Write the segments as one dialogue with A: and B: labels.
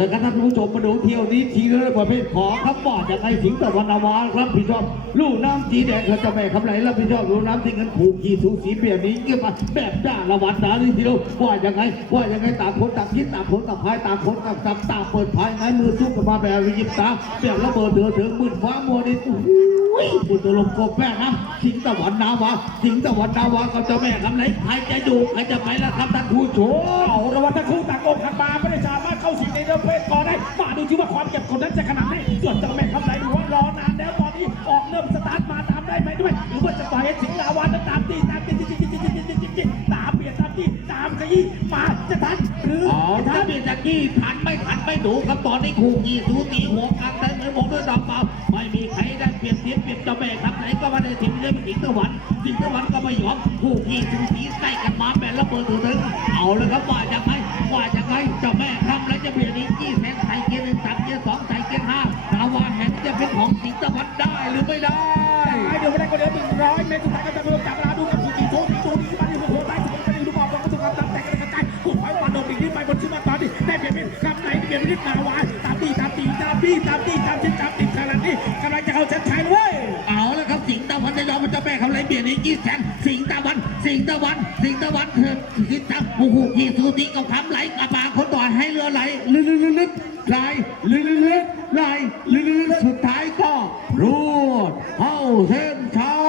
A: เลยครับท่านผู้ชมมาดูเที่ยวนี้ทีเรือประเภทขอครับบอดจากไอ้สิงห์ตะวันนาวาครับพี่ชอบลูกน้ำสีแดงเขาจะแม่คำไหนแล้วพี่ชอบลูกน้ำสีเงินผูกขี่สูสีเปียนี้เกี่ยมาแบบจ้าละวันดานี่ทีเดียวว่ายังไงว่ายังไงต่างคนต่างคิดต่างคนต่างพายต่างคนต่างจับต่างเปิดพายไงมือสู้กันมาแบบยิบตาแบบระเบิดเถื่อถึงมืดฟ้ามัวนี่โอ้โหอุตลมกบแม่นะสิงห์ตะวันนาวาสิงห์ตะวันนาวาเขาจะแม่คำไหนใครจะอยู่ใครจะไปแล้วครับท่านผู้ชม
B: เอาระวังทั้งคู่ต่างองค์ขันมาไม่ได้สามารถ เข้าสิงในเดิมเพศก่อนได้มาดูที่ว่าความเจ็บกดนั้นจะขนาดไหนส่วนเจ้าแม่คำไหนดูว่ารอนานแล้วตอนนี้ออกเริ่มสตาร์ทมาตามได้ไหมด้วย หรือว่าจะปล่อยให้สิงห์ลาวานนั้นตามตีตามตีตีตีตีตีตีตีตีตามเบียดตามตีตามขยี้มาจะทันหรือ
A: อ๋อถ้า
B: ทัน
A: มีตะกี้ทันไม่ทันไม่ดูครับตอนนี้คู่กี่สูตีหัวกลางได้เหมือนผมด้วยดอกเปล่าไม่มีใครได้เปรียบเสียเปรียบเจ้าแม่ครับไหนก็มาได้ทีมได้เป็นสิงห์ตะวันสิงตะวันก็ไม่ยอมคู่กี่สูสีใส่กันมาแม่ระเบิดถึงถึงเอาเลยครับว่าจะไงว่ ร้อยเม
B: ตรสุดท้ายก็จะไปลงจับเวลาดูกับผู้กี่โชว์โชว์ดีมาดิโอ้โหได้สุดไปดูบอกว่าประสบการณ์ตัดแต่กระจายผู้ไฟวันโดนปีนี้ไปบนชื่อมาตอนนี้ได้เปลี่ยนเป็นคำไหนเปลี่ยนเป็นนิดนาวาตามตีตามตีตามตีตามตีตามตีตามตีขนาดนี้กำลังจะเข้าเส้นชัยเลย
A: เอาล้วครับสิงห์ตะวันจะยอมมันจะแม่คำไรเบียดนี้กี่แสนสิงห์ตะวัน สิงห์ตะวัน สิงห์ตะวันเถิดคิดตั้งโอ้โหกี่สูติกับคำไหลกระบาคนต่อให้เรือไหลลึกลึกลึกไหลลึกลึกไหลลึกลึกสุดท้ายก็รูดเข้าเส้นชัย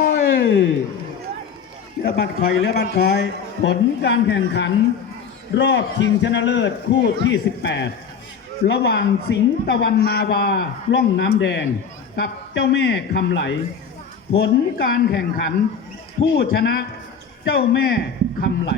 C: เรือบัตรคอยเรือบัตรคอย ผลการแข่งขัน รอบชิงชนะเลิศคู่ที่ 18 ระหว่างสิงห์ตะวันนาวาล่องน้ำแดง กับเจ้าแม่คำไหล ผลการแข่งขัน ผู้ชนะเจ้าแม่คำไหล